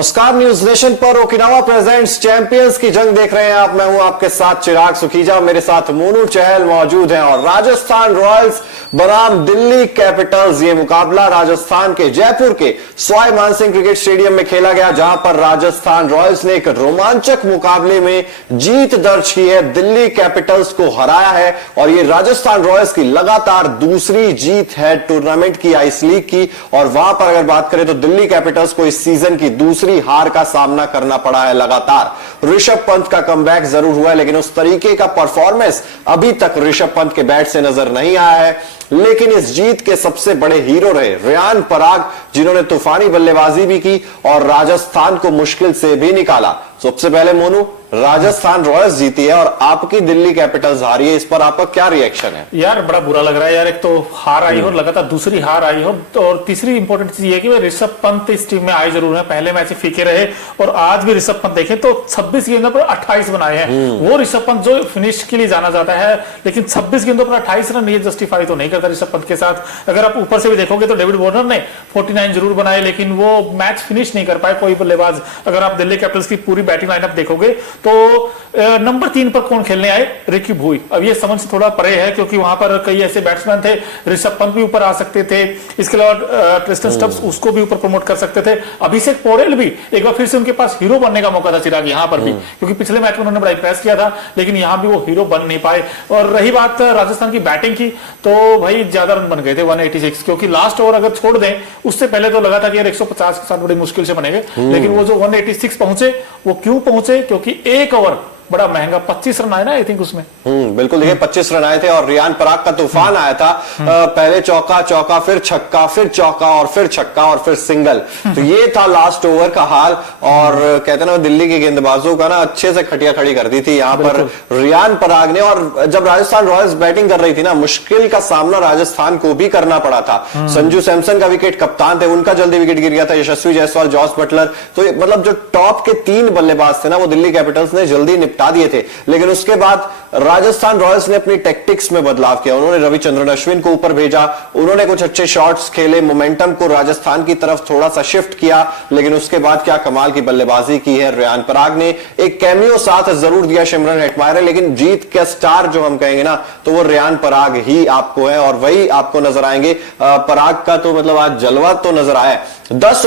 नमस्कार, news nation पर Okinawa presents champions की जंग देख रहे हैं आप। मैं हूं आपके साथ चिराग सुखीजा, मेरे साथ मोनू चहल मौजूद हैं। और राजस्थान रॉयल्स बनाम दिल्ली कैपिटल्स, ये मुकाबला राजस्थान के जयपुर के सवाई मानसिंह क्रिकेट स्टेडियम में खेला गया, जहां पर राजस्थान रॉयल्स ने एक रोमांचक मुकाबले में जीत दर्ज की है, दिल्ली कैपिटल्स को हराया है। और ये राजस्थान रॉयल्स की लगातार दूसरी जीत है टूर्नामेंट की, आइस लीग की। और वहां पर अगर बात करें तो दिल्ली कैपिटल्स को इस सीजन की दूसरी हार का सामना करना पड़ा है लगातार। ऋषभ पंत का कमबैक जरूर हुआ है, लेकिन उस तरीके का परफॉर्मेंस अभी तक ऋषभ पंत के बैट से नजर नहीं आया है। लेकिन इस जीत के सबसे बड़े हीरो रहे रियान पराग, जिन्होंने तूफानी बल्लेबाजी भी की और राजस्थान को मुश्किल से भी निकाला। सबसे पहले मोनू, राजस्थान रॉयल्स जीती है और आपकी दिल्ली कैपिटल्स हारी है, इस पर आपका क्या रिएक्शन है? यार बड़ा बुरा लग रहा है यार। एक तो हार आई हो, लगातार दूसरी हार आई हो, तो और तीसरी इंपॉर्टेंट चीज ये है कि ऋषभ पंत इस टीम में आए जरूर है। पहले मैच फीके रहे और आज भी ऋषभ पंत देखें तो 26 गेंदों पर 28 बनाए हैं। वो ऋषभ पंत जो फिनिश के लिए जाना जाता है, लेकिन 26 गेंदों पर 28 रन ये जस्टिफाई तो नहीं करता ऋषभ पंत के साथ। अगर आप ऊपर से भी देखोगे तो डेविड वार्नर ने 49 जरूर बनाए, लेकिन वो मैच फिनिश नहीं कर पाए कोई बल्लेबाज। अगर आप दिल्ली कैपिटल्स की पूरी बैटिंग लाइनअप देखोगे तो नंबर 3 पर कौन खेलने आए? रिकी भुई। अब ये समझ से थोड़ा परे है, क्योंकि वहां पर कई ऐसे बैट्समैन थे, ऋषभ पंत भी ऊपर आ सकते थे, इसके अलावा ट्रिस्टन स्टब्स उसको भी ऊपर प्रमोट कर सकते थे। अभिषेक पौडेल भी एक बार फिर से उनके पास हीरो बनने का मौका था चिराग, यहां पर भी, क्योंकि पिछले मैच में उन्होंने बड़ा इंप्रेस किया था, लेकिन यहां भी वो हीरो बन नहीं पाए। और रही बात राजस्थान की बैटिंग की, तो भाई ज्यादा रन बन गए थे 186, क्योंकि लास्ट ओवर अगर छोड़ दें उससे पहले तो लगा था कि यार 150 के साथ बड़ी मुश्किल से बनेंगे, लेकिन वो जो 186 पहुंचे, वो क्यों पहुंचे? क्योंकि एक ओवर बड़ा महंगा 25 रन आए ना, आई थिंक उसमें। बिल्कुल, देखिए 25 रन आए थे और रियान पराग का तूफान आया था। पहले चौका, चौका, फिर छक्का, फिर चौका और फिर छक्का और फिर सिंगल। तो ये था लास्ट ओवर का हाल। और कहते ना दिल्ली के गेंदबाजों का ना अच्छे से खटिया खड़ी कर दी थी यहां पर रियान पराग ने। और जब राजस्थान रॉयल्स बैटिंग कर रही थी ना, मुश्किल का सामना राजस्थान को भी करना पड़ा था। संजू सैमसन का विकेट, कप्तान थे, उनका जल्दी विकेट गिर गया था। यशस्वी जायसवाल, जॉस बटलर, तो मतलब जो टॉप के 3 बल्लेबाज थे ना, वो दिल्ली कैपिटल्स ने जल्दी निपटा दिए थे। लेकिन उसके बाद राजस्थान रॉयल्स ने अपनी टैक्टिक्स में बदलाव किया। उन्होंने रविचंद्रन अश्विन को ऊपर भेजा, उन्होंने कुछ अच्छे शॉट्स खेले, मोमेंटम को राजस्थान की तरफ थोड़ा सा शिफ्ट किया। लेकिन उसके बाद क्या कमाल की बल्लेबाजी की है रियान पराग ने। एक कैमियो साथ जरूर दिया शिमरन हेटमायर, लेकिन जीत का स्टार जो हम कहेंगे ना, तो वो रियान पराग ही आपको है और वही आपको नजर आएंगे। पराग का तो मतलब आज जलवा तो नजर आया। 10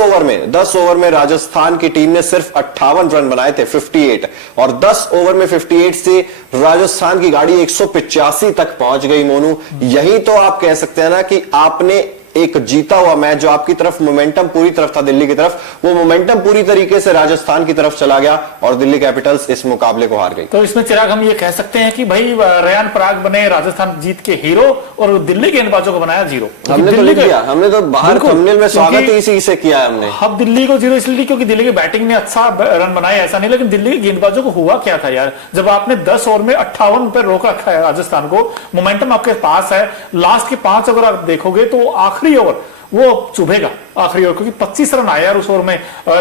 ओवर में राजस्थान की टीम ने सिर्फ 58 रन बनाए थे, 58, और 10 ओवर में 58 से राजस्थान की गाड़ी 185 तक पहुंच गई। मोनू, यही तो आप कह सकते हैं ना कि आपने एक जीता हुआ मैच, जो आपकी तरफ मोमेंटम पूरी तरफ था दिल्ली की तरफ, वो मोमेंटम पूरी तरीके से राजस्थान की तरफ चला गया और दिल्ली कैपिटल्स इस मुकाबले को हार गई। तो इसमें चिराग हम ये कह सकते हैं कि भाई रियान पराग बने राजस्थान जीत के हीरो और दिल्ली गेंदबाजों को बनाया जीरो। हमने तो लिख दिया, हमने तो बाहर थंबनेल में स्वागत ही इसी से किया है हमने। अब दिल्ली को जीरो इसलिए क्योंकि दिल्ली की बैटिंग ने अच्छा रन बनाए, ऐसा नहीं, लेकिन दिल्ली के गेंदबाजों को हुआ क्या था यार, जब आपने 10 ओवर में 58 पर रोक रखा है राजस्थान को, मोमेंटम आपके पास है, लास्ट के 5 अगर आप देखोगे तो आखिरी ओवर वो चुभेगा आखिरी ओवर, क्योंकि 25 रन आए यार उस ओवर में।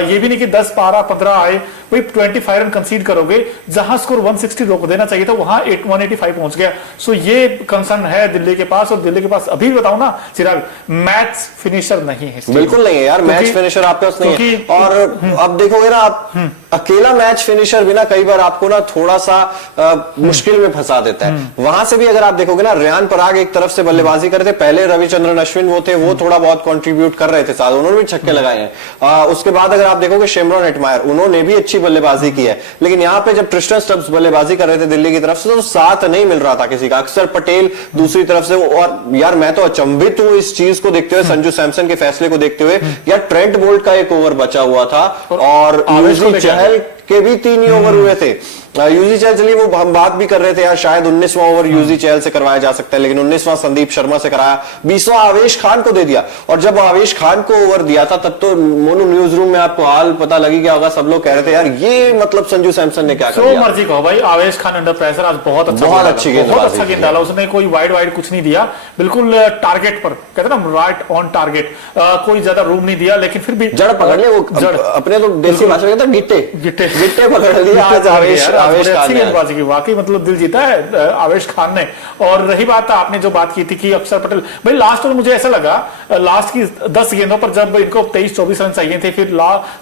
ये भी नहीं कि 10, 12, 15 आए, वही 25 रन कंसीड करोगे, जहां स्कोर 160 रोक देना चाहिए था वहां 185 पहुंच गया। सो ये कंसर्न है दिल्ली के पास। और दिल्ली के पास अभी बताऊं ना चिराग, मैच फिनिशर नहीं है, बिल्कुल नहीं है यार, मैच फिनिशर आपके पास नहीं है। और अब देखोगे ना आप, अकेला मैच फिनिशर भी ना कई बार आपको ना थोड़ा सा मुश्किल में फंसा देता है। वहां से भी अगर आप देखोगे ना, रियान पराग एक तरफ से बल्लेबाजी कर रहे थे, पहले रविचंद्रन अश्विन वो थे, वो थोड़ा बहुत कंट्रीब्यूट कर रहे थे, साथ उन्होंने भी छक्के लगाए हैं। उसके बाद अगर आप देखोगे शिमरन हेटमायर, उन्होंने भी अच्छी बल्लेबाजी की है। लेकिन यहां पे जब ट्रिस्टन स्टब्स बल्लेबाजी कर रहे थे दिल्ली की तरफ से, तो साथ नहीं मिल रहा था किसी का। अक्षर पटेल दूसरी तरफ से, और यार मैं तो अचंभित हूं इस चीज को देखते हुए, संजू सैमसन के फैसले को देखते हुए। यार ट्रेंट बोल्ट का एक ओवर बचा हुआ था और यूजी चहल के भी 3 ही ओवर हुए थे। यूजी चहल, चलिए वो हम बात भी कर रहे थे यार, शायद 19वां ओवर यूजी चहल से करवाया जा सकता है, लेकिन 19वां संदीप शर्मा से कराया, 20वां आवेश खान को दे दिया। और जब आवेश खान को ओवर दिया था, तब तो मोनू न्यूज रूम में आपको हाल पता लगी क्या होगा, सब लोग कह रहे थे यार ये मतलब संजू सैमसन ने क्या कर दिया। मर्जी कहो भाई, आवेश खान अंडर प्रेशर आज बहुत अच्छा गेंद डाला उसने, कोई वाइड कुछ नहीं दिया, बिल्कुल टारगेट पर, कहते ना राइट ऑन टारगेट, कोई ज्यादा रूम नहीं दिया, लेकिन फिर भी जड़ पकड़ ले, वो जड़ अपने तो देसी भाषा में कहते हैं गिट्टे। गिट्टे पकड़ लिए आज आवेश खान अच्छी ने। गेंदबाजी की, वाकई मतलब दिल जीता है आवेश खान ने। और रही बात आपने जो बात की थी कि अक्षर पटेल, भाई लास्ट में मुझे ऐसा लगा लास्ट की 10 गेंदों पर जब इनको 23-24 रन चाहिए थे, फिर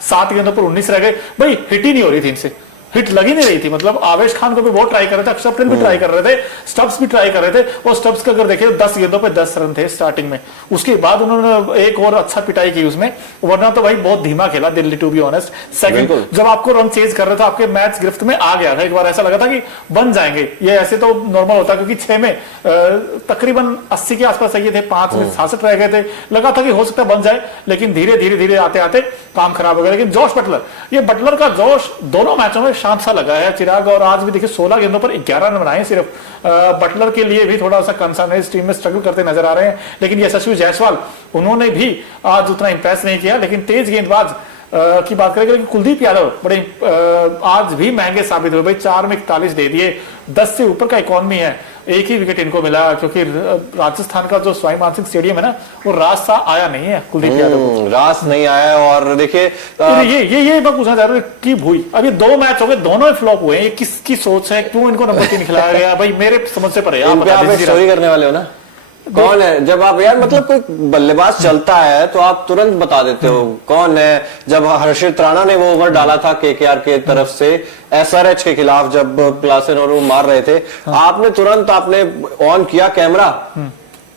7 गेंदों पर 19 रह गए, भाई हिट ही नहीं हो रही थी इनसे, हिट लगी नहीं रही थी। मतलब आवेश खान को भी बहुत ट्राई कर रहे थे, अक्षर पटेल भी ट्राई कर रहे थे, स्टब्स भी ट्राई कर रहे थे, और स्टब्स का अगर देखिए 10 गेंदों पे 10 रन थे स्टार्टिंग में, उसके बाद उन्होंने एक और अच्छा पिटाई की उसमें, वरना तो भाई बहुत धीमा खेला Delhi, to be honest. Second, जब आपको रन चेज कर रहे थे, आपके मैच गिरफ्त में आ गया था, एक बार ऐसा लगा था कि बन जाएंगे ये, ऐसे तो नॉर्मल होता क्योंकि 6 में तकरीबन 80 के आसपास चाहिए थे, 5 में 66 रह गए थे, लगा था कि हो सकता है बन जाए, लेकिन धीरे धीरे धीरे आते आते काम खराब हो गया। लेकिन जोश बटलर, ये बटलर का जोश दोनों मैचों में शांत सा लगा है चिराग, और आज भी देखिए 16 गेंदों पर 11 रन बनाए सिर्फ। बटलर के लिए भी थोड़ा सा कंसर्न है, इस टीम में स्ट्रगल करते नजर आ रहे हैं। लेकिन यशस्वी जायसवाल, उन्होंने भी आज उतना इंप्रेस नहीं किया। लेकिन तेज गेंदबाज की बात करेंगे, लेकिन कुलदीप यादव बड़े आज भी महंगे साबित हुए भाई, 4 में 41 दे दिए, 10 से ऊपर का इकॉनमी है, एक ही विकेट इनको मिला, क्योंकि राजस्थान का जो स्वाई मानसिंह स्टेडियम है ना, वो रास्ता आया नहीं है कुलदीप यादव को, रास नहीं आया। और देखिए ये मैं पूछना चाह रहा हूँ कि भूई, अब ये 2 मैच हो गए, दोनों ही फ्लॉप हुए, ये किसकी सोच है, क्यों इनको नंबर 3 खिलाया गया भाई, मेरे समझ से परे। आप स्टोरी करने वाले हो ना, कौन है? जब आप यार मतलब कोई बल्लेबाज चलता है तो आप तुरंत बता देते हो कौन है। जब हर्षित राणा ने वो ओवर डाला था केकेआर के तरफ से एसआरएच के खिलाफ, जब क्लासेन और वो मार रहे थे, आपने तुरंत आपने ऑन किया कैमरा,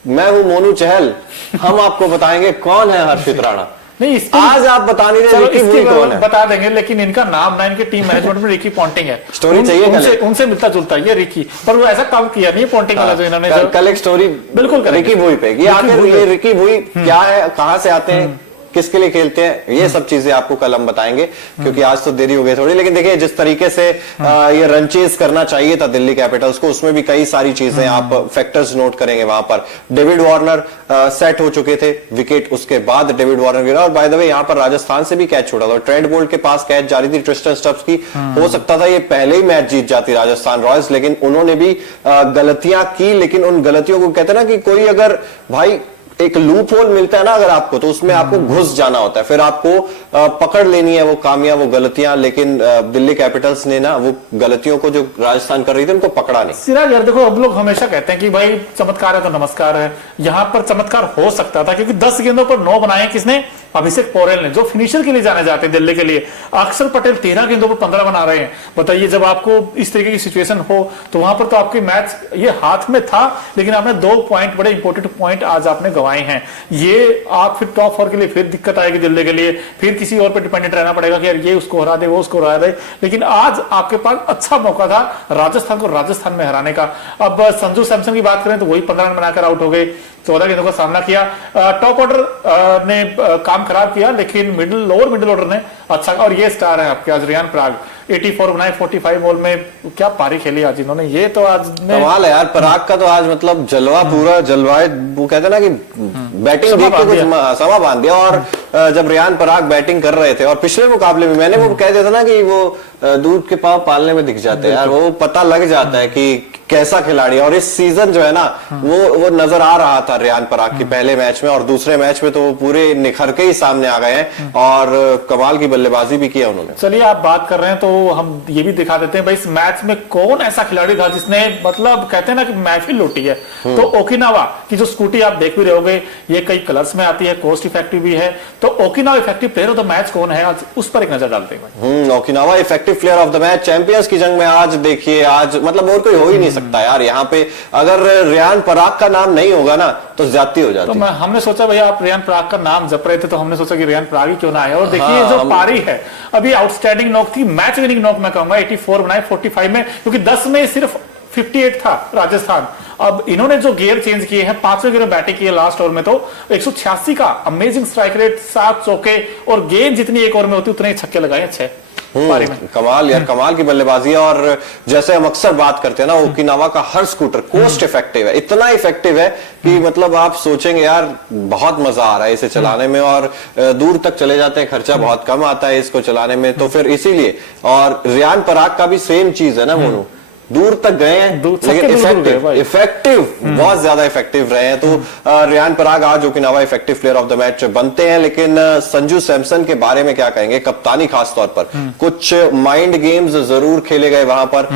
मैं हूं मोनू चहल, हम आपको बताएंगे कौन है हर्षित राणा। नहीं, आज आप बता नहीं रहे रिकी वुई कौन है, बता देंगे, लेकिन इनका नाम ना इनके टीम मैनेजमेंट में रिकी पॉन्टिंग है। स्टोरी चाहिए उनसे मिलता जुलता है ये रिकी, पर वो ऐसा काम किया नहीं पॉन्टिंग वाला जो इन्होंने कल एक स्टोरी बिल्कुल रिकी वुई पे कि आखिर ये रिकी वुई क्या है, कहां से आते हैं, किसके लिए खेलते हैं, ये सब चीजें आपको कल हम बताएंगे, क्योंकि आज तो देरी हो गई थोड़ी। लेकिन देखिए जिस तरीके से ये रन चेज करना चाहिए था दिल्ली कैपिटल्स को, उसमें भी कई सारी चीजें आप फैक्टर्स नोट करेंगे वहां पर। डेविड वार्नर सेट हो चुके थे, विकेट उसके बाद डेविड वार्नर गिरा, और बाय द वे यहां पर राजस्थान से भी कैच छोड़ा था, ट्रेंट बोल्ट के पास कैच जारी थी ट्रिस्टन स्टब्स की, हो सकता था ये पहले ही मैच जीत जाती राजस्थान रॉयल्स, लेकिन उन्होंने भी गलतियां की। लेकिन उन गलतियों को कहते हैं ना कि कोई अगर भाई एक लूप होल मिलता है ना अगर आपको, तो उसमें आपको घुस जाना होता है, फिर आपको पकड़ लेनी है वो कामियां, वो गलतियां। लेकिन दिल्ली कैपिटल्स ने ना वो गलतियों को जो राजस्थान कर रही थी उनको पकड़ा नहीं। सिराज यार देखो, अब लोग हमेशा कहते हैं कि भाई चमत्कार है तो नमस्कार है, यहां पर चमत्कार हो सकता था, क्योंकि 10 गेंदों पर 9 बनाए किसने, अभिषेक पौरेल ने, जो फिनिशर के लिए जाने जाते हैं दिल्ली के लिए। अक्षर पटेल 13 गेंदों पर 15 बना रहे हैं। बताइए, जब आपको इस तरीके की सिचुएशन हो तो वहां पर तो आपके मैच ये हाथ में था, लेकिन आपने 2 पॉइंट, बड़े इंपॉर्टेंट पॉइंट आज आपने गंवाए हैं। ये आप फिर टॉप 4 के लिए फिर दिक्कत आएगी दिल्ली के लिए, फिर किसी और पे डिपेंडेंट रहना पड़ेगा कि यार ये उसको हरा दे, वो उसको हरा दे। लेकिन आज आपके पास अच्छा मौका था राजस्थान को राजस्थान में हराने का। अब संजू सैमसन की बात करें तो वही 15 रन बनाकर आउट हो गए, 14 गेंदों का सामना किया। टॉप ऑर्डर ने काम खराब किया, लेकिन लोअर मिडिल ऑर्डर ने अच्छा। और ये स्टार है आपके आज रियान पराग, 84 बनाए 45 बॉल में, क्या पारी खेली आज इन्होंने, ये तो आज कमाल है यार पराग का। तो आज मतलब जलवा पूरा जलवाए, वो कहते हैं ना कि बैटिंग देख के कुछ समा बांध दिया। और जब रियान पराग बैटिंग कर रहे थे, और पिछले मुकाबले में मैंने वो कह दिया था ना कि वो दूध के पांव पालने में दिख जाते हैं यार, वो पता लग जाता है कि कैसा खिलाड़ी। और इस सीजन जो है ना वो नजर आ रहा था रियान पराग की पहले मैच में, और दूसरे मैच में तो वो पूरे निखर के ही सामने आ गए हैं, और कमाल की बल्लेबाजी भी किया उन्होंने। चलिए, आप बात कर रहे हैं तो हम ये भी दिखा देते हैं भाई, इस मैच में कौन ऐसा खिलाड़ी था जिसने मतलब कहते हैं ना कि महफिल लूटी है। तो ओकिनावा की जो स्कूटी आप देख भी रहे होगे, ये कई कलर्स में आती है, कॉस्ट इफेक्टिव भी है। तो Okinawa effective player of the match कौन है आज, उस पर एक नजर डालते हैं। Okinawa effective player of the match, champions की जंग में आज देखिए, आज मतलब और कोई हो ही नहीं सकता यार यहाँ पे। अगर रियान पराग का नाम नहीं होगा ना तो ज्यादती हो जाती। तो हमने सोचा भैया आप रियान पराग का नाम जप रहे थे, तो हमने सोचा कि रियान पराग ही क्यों ना आए। और देखिए जो पारी है अभी, आउटस्टैंडिंग नॉक थी, मैच विनिंग नॉक मैं कहूंगा, 84 बनाए 45 में, क्योंकि 10 में सिर्फ 58 था राजस्थान। अब इन्होंने जो गियर चेंज किए हैं, 5वें गियर बैटिंग की है लास्ट ओवर में, तो 186 का अमेजिंग स्ट्राइक रेट, 7 चौके, और गेंद जितनी एक ओवर में होती उतने छक्के लगाए 6 पारी में। कमाल यार, कमाल की बल्लेबाजी है। और जैसे हम अक्सर बात करते हैं ना, ओकिनावा का हर स्कूटर कोस्ट इफेक्टिव है, इतना इफेक्टिव है कि मतलब आप सोचेंगे यार बहुत मजा आ रहा है इसे चलाने में, और दूर तक चले जाते हैं, खर्चा बहुत कम आता है इसको चलाने में। तो फिर इसीलिए, और रियान पराग का भी सेम चीज है ना मोनू, दूर तक गए हैं, लेकिन इफेक्टिव बहुत ज्यादा इफेक्टिव रहे हैं। तो रियान पराग आज Okinawa effective player of the match बनते हैं। लेकिन संजू सैमसन के बारे में क्या कहेंगे, कप्तानी खास तौर पर कुछ माइंड गेम्स जरूर खेले गए वहां पर।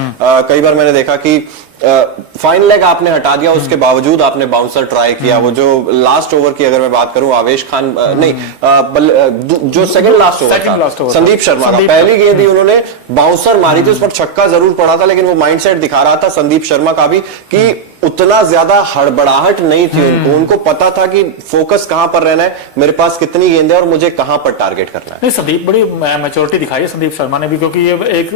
कई बार मैंने देखा कि फाइन लेग आपने हटा दिया, उसके बावजूद आपने बाउंसर ट्राई किया। वो जो लास्ट ओवर की अगर मैं बात करूं, आवेश खान जो सेकंड लास्ट ओवर था संदीप शर्मा का, पहली गेंद ही उन्होंने बाउंसर मारी थी, उस पर छक्का जरूर पड़ा था, लेकिन वो माइंडसेट दिखा रहा था संदीप शर्मा का भी कि उतना ज्यादा हड़बड़ाहट नहीं थी उनको पता था कि फोकस कहां पर रहना है, मेरे पास कितनी गेंद है और मुझे कहां पर टारगेट करना है। नहीं, संदीप बड़ी मैच्योरिटी दिखाई है संदीप शर्मा ने भी, क्योंकि ये एक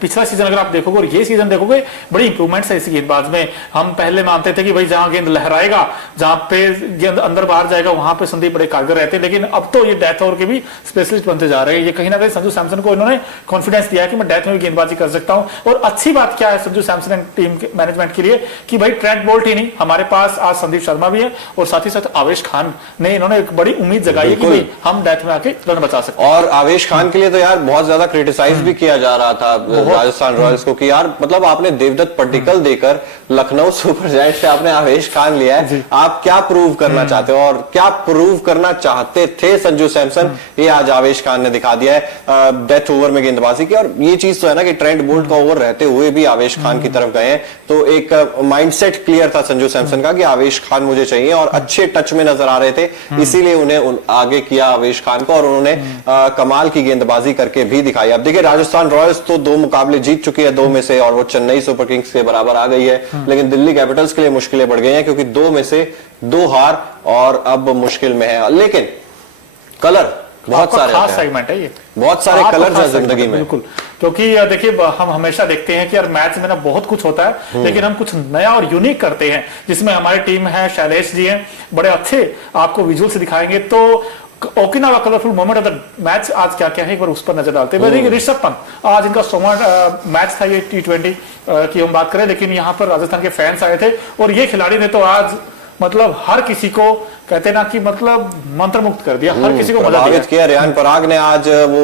पिछला सीजन अगर आप देखोगे और ये सीजन देखोगे, बड़ी इंप्रूवमेंट्स है इस गेंदबाज में। हम पहले मानते थे कि भाई जहां गेंद लहराएगा, जहां पे गेंद अंदर बाहर जाएगा, वहां पे संदीप बड़े कारगर रहते हैं, लेकिन अब तो ये डेथ ओवर के भी स्पेशलिस्ट बनते जा रहे हैं। ये कहीं ना कहीं संजू सैमसन को इन्होंने कॉन्फिडेंस दिया है कि मैं डेथ में भी गेंदबाजी कर सकता हूं। और अच्छी बात क्या है Sanju Samson and team management के लिए कि भाई ट्रेंट बोल्ट ही नहीं, हमारे पास आज संदीप शर्मा भी है और साथ ही साथ आवेश खान ने, इन्होंने एक बड़ी उम्मीद जगाई है कि भाई हम डेथ में आके रन बचा सकते हैं। और आवेश खान के लिए तो यार बहुत ज्यादा क्रिटिसाइज भी किया जा रहा था राजस्थान रॉयल्स को कि यार मतलब आपने देवदत्त पट्टिकल देकर लखनऊ सुपर जायंट्स से आपने आवेश खान लिया है, आप क्या प्रूव करना चाहते हो और क्या प्रूव करना चाहते थे संजू सैमसन, ये आज आवेश खान ने दिखा दिया है डेथ ओवर में गेंदबाजी की। और ये चीज तो है ना कि ट्रेंट बोल्ट का ओवर रहते हुए भी आवेश खान की तरफ गए हैं, तो एक माइंडसेट क्लियर था संजू सैमसन का कि आवेश खान मुझे चाहिए, और अच्छे टच में नजर आ रहे थे, इसीलिए उन्हें आगे किया आवेश खान को और उन्होंने कमाल की गेंदबाजी करके भी दिखाई। अब देखिए राजस्थान रॉयल्स तो 2 मुकाबले जीत चुकी है 2 में से, और वो चेन्नई सुपर किंग्स के बराबर आ गई है, लेकिन दिल्ली कैपिटल्स के लिए मुश्किलें बढ़ गई हैं क्योंकि 2 में से 2 हार और अब मुश्किल में है। लेकिन कलर बहुत सारे खास सेगमेंट है ये, बहुत सारे कलर हैं जिंदगी में, बिल्कुल। क्योंकि देखिए हम हमेशा देखते हैं कि यार मैच में ना बहुत कुछ होता है, लेकिन हम कुछ नया और यूनिक करते हैं, जिसमें हमारी टीम है, शैलेश जी हैं, बड़े अच्छे आपको विजुअल से दिखाएंगे। तो Okinawa colourful moment of the match आज क्या क्या है एक बार उस पर नजर डालते हैं। देखिए ऋषभ पंत, आज इनका 100वां मैच था ये T20 की हम बात करें, लेकिन यहाँ पर राजस्थान के फैंस आए थे और ये खिलाड़ी ने तो आज मतलब हर किसी को कहते ना कि मतलब मंत्रमुग्ध कर दिया, हर किसी को मजा किया। रियान पराग ने आज वो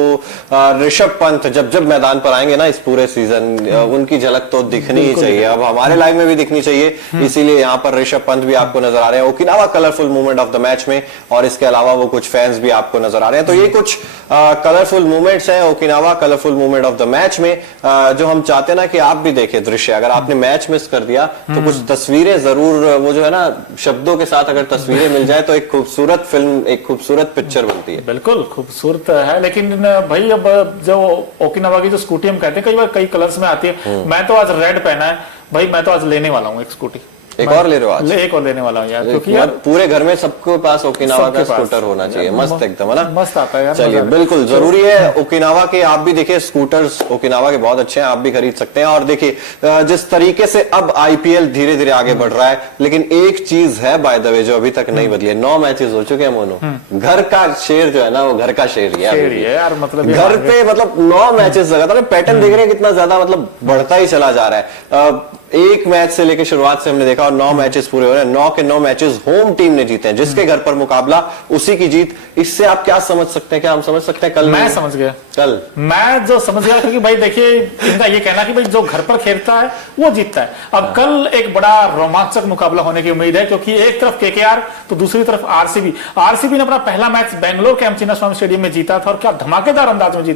ऋषभ पंत जब मैदान पर आएंगे ना इस पूरे सीजन, उनकी झलक तो दिखनी ही चाहिए, अब हमारे लाइव में भी दिखनी चाहिए, इसीलिए यहाँ पर ऋषभ पंत भी आपको नजर आ रहे हैं Okinawa colourful movement of the match में, और इसके अलावा वो कुछ फैंस भी आपको नजर आ रहे हैं। तो ये कुछ कलरफुल मूवमेंट्स हैं Okinawa colourful movement of the match में, जो हम चाहते हैं ना कि आप भी देखें दृश्य। अगर आपने मैच मिस कर दिया तो कुछ तस्वीरें जरूर, वो जो है ना शब्दों के साथ अगर तस्वीरें मिल जाए तो एक खूबसूरत फिल्म, एक खूबसूरत पिक्चर बनती है। बिल्कुल खूबसूरत है, लेकिन भाई अब जो ओकिनावा की जो स्कूटी हम कहते हैं कई बार कई कलर्स में आती है, मैं तो आज रेड पहना है भाई, मैं तो आज लेने वाला हूँ एक स्कूटी। एक और ले रहे हो आज? एक और लेने वाला हूँ यार, क्योंकि यार पूरे घर में सबके पास ओकिनावा का स्कूटर होना चाहिए, मस्त एकदम है ना, मस्त आता है यार। चलिए बिल्कुल जरूरी है ओकिनावा के, आप भी देखिए स्कूटर्स ओकिनावा के बहुत अच्छे हैं, आप भी खरीद सकते हैं। और देखिए जिस तरीके से अब आईपीएल धीरे धीरे आगे बढ़ रहा है, लेकिन एक चीज है बाय द वे जो अभी तक नहीं बदली है, 9 मैचेस हो चुके हैं मोनू, घर का शेर जो है ना वो घर का शेर है यार, मतलब घर पे मतलब 9 मैचेस लगातार, पैटर्न देख रहे हैं कितना ज्यादा मतलब बढ़ता ही चला जा रहा है। एक मैच से लेकर शुरुआत से हमने देखा और 9 मैचेस पूरे हो रहे हैं, 9 के 9 मैचेस होम टीम ने जीते हैं, जिसके घर पर मुकाबला उसी की जीत। इससे आप क्या समझ सकते हैं, क्या हम समझ सकते हैं कल? मैं समझ गया, कल मैं जो समझ गया, क्योंकि भाई देखिए इनका ये कहना कि भाई जो घर पर खेलता है वो जीतता है। अब कल एक बड़ा रोमांचक मुकाबला होने की उम्मीद है, क्योंकि एक तरफ केकेआर तो दूसरी तरफ आरसीबी ने अपना पहला मैच बेंगलोर के एम चिन्नास्वामी स्टेडियम में जीता था और क्या धमाकेदार अंदाज में जीता।